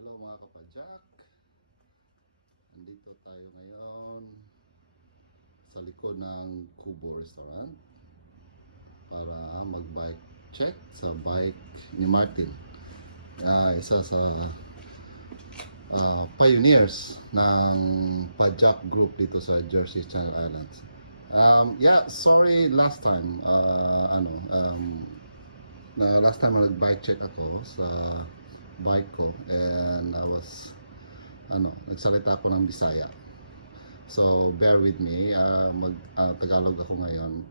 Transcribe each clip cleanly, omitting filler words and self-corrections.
Hello mga kapadyak, nandito tayo ngayon sa likod ng Kubo Restaurant para mag-bike check sa bike ni Martin, isa sa pioneers ng Padyak Group dito sa Jersey Channel Islands. Sorry last time, last time nag-bike check ako sa bike ko and I was nagsalita ako ng Bisaya, so bear with me. Tagalog ako ngayon,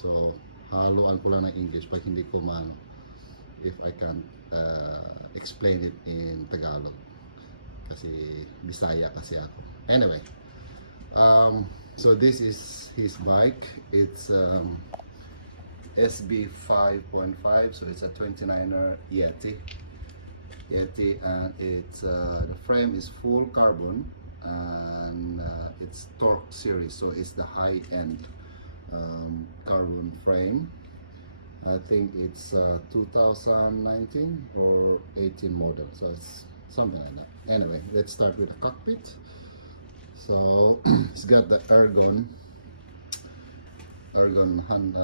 so haluan ko lang ng English pag hindi ko man, if I can't explain it in Tagalog kasi Bisaya kasi ako. Anyway, so this is his bike. It's SB 5.5, so it's a 29er Yeti, and it's the frame is full carbon, and it's torque series, so it's the high-end carbon frame. I think it's 2019 or 18 model, so it's something like that. Anyway, let's start with the cockpit. So it's got the ergon hand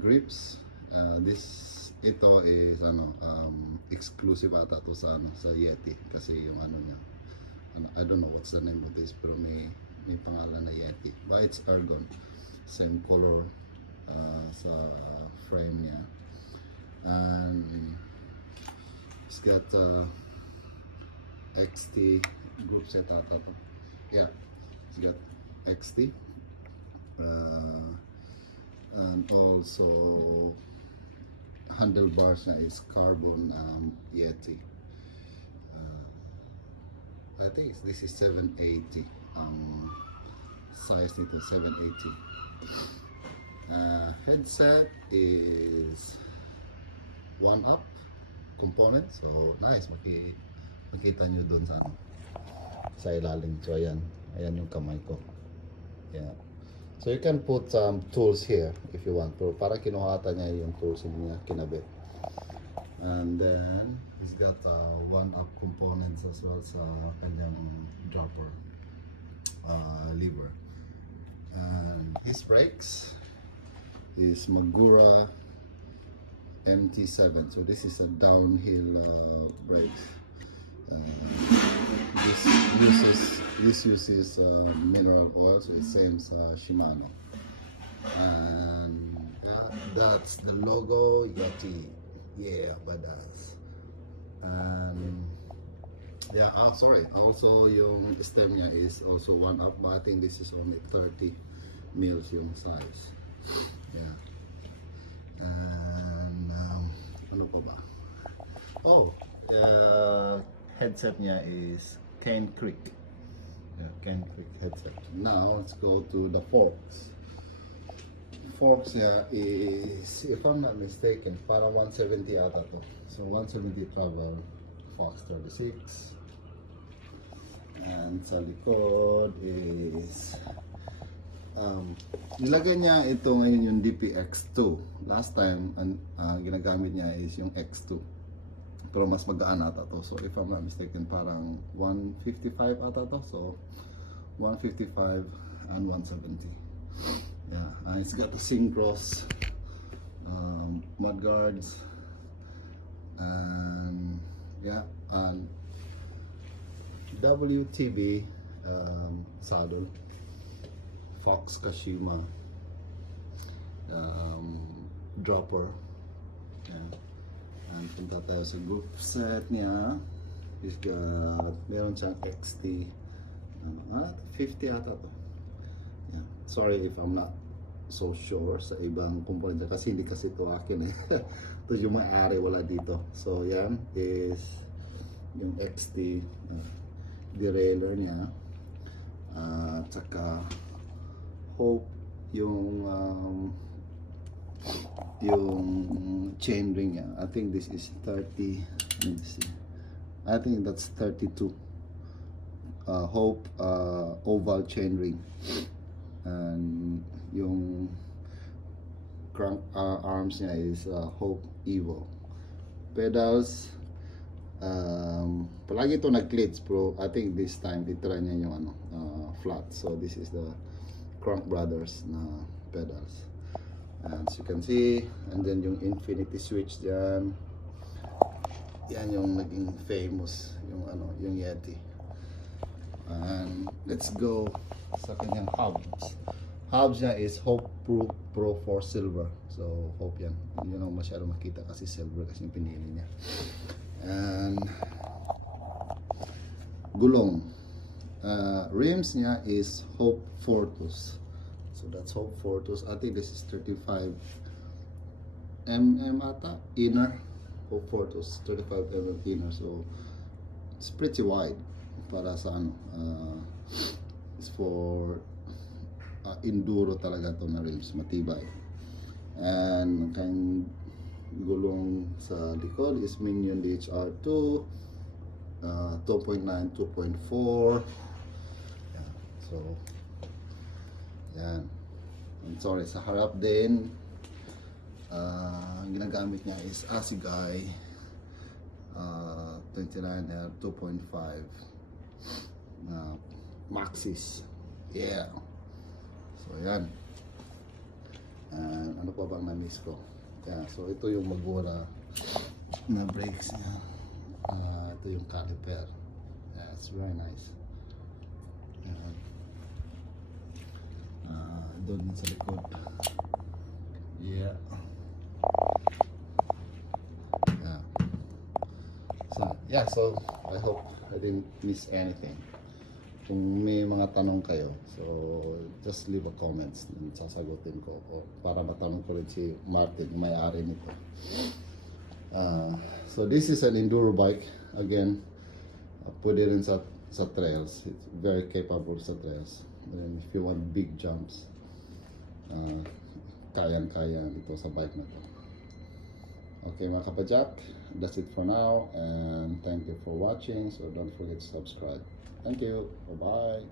grips. Ito is exclusive ata to sa Yeti kasi yung niya, I don't know what's the name of this, pero may pangalan na Yeti, but it's ergon, same color sa frame niya, and it's got XT group set ata to. Yeah, it's got XT, and also handlebars na is carbon Yeti. I think this is 780, size nito 780. Headset is one up component, so nice, makita nyo dun sa ilalim. So ayan yung kamay ko. Yeah. So you can put some tools here if you want, pero para kinuhata niya yung tools niya kinabit. And then he's got one-up components as well sa kanyang dropper lever. And his brakes is Magura MT7. So this is a downhill brakes. This uses mineral oil, so it's same sa Shimano. And that's the logo, Yeti. Yeah, badass. And sorry, also yung stem niya is also one up, but I think this is only 30 mils yung size. Yeah. And ano pa ba? Headset niya is Cane Creek. Yeah, Cane Creek headset. Now let's go to the forks. Forks niya is, if I'm not mistaken, para 170 ata to. So 170 travel, Fox 36. And sa likod is nilagay niya ito ngayon yung DPX2. Last time ginagamit niya is yung X2, pero mas magaan ata to. So if I'm not mistaken, parang 155 ata to. So 155 and 170. Yeah, it's got the Syncross mud guards, and and WTB saddle, Fox Kashima dropper. Yeah. And punta tayo sa group set niya. He's got, meron siyang XT 50 ata to. Yeah. Sorry if I'm not so sure sa ibang component kasi hindi kasi ito akin eh. Ito yung may-ari, wala dito. So yan is yung XT derailleur niya, at saka Hope yung chain ring niya. I think this is 30. Let me see. I think that's 32. Hope oval chain ring, and yung crank arms niya is Hope Evo. Pedals palagi ito nag-glitch, pero I think this time itry niya yung ano, flat. So this is the Crank Brothers na pedals. And as you can see, and then yung infinity switch dyan, yan yung naging famous, yung ano, yung Yeti. And let's go sa kanyang hubs. Hubs niya is Hope Pro for Silver. So hope yan. Hindi nyo masyado makita kasi silver kasi yung pinili niya. And gulong. Rims niya is Hope Fortus. So that's Hope Fortus. I think this is 35 mm ata inner. Hope Fortus 35 mm inner. So it's pretty wide para sa ano. It's for enduro talaga to na rims, matibay. And kang gulong sa likod is Minion DHR2 2.9, 2.4. Yan. So yan. I'm sorry, sa harap din ang ginagamit niya is Assegai 29R 2.5 Maxis. Yeah. So yan. And ano pa bang na-miss ko? Yeah, so ito yung Magura na brakes niya. Ito yung caliper. Yeah, it's very nice. Yan. Doon din sa likod. Yeah. Yeah. So I hope I didn't miss anything. Kung may mga tanong kayo, so just leave a comments and sasagutin ko o para matanong ko rin si Martin, may-ari nito. So this is an enduro bike. Again, put it in sa trails. It's very capable sa trails. And if you want big jumps, kayang-kaya ito sa bike na to. Okay mga kapadyak, that's it for now, and thank you for watching. So don't forget to subscribe. Thank you. Bye-bye.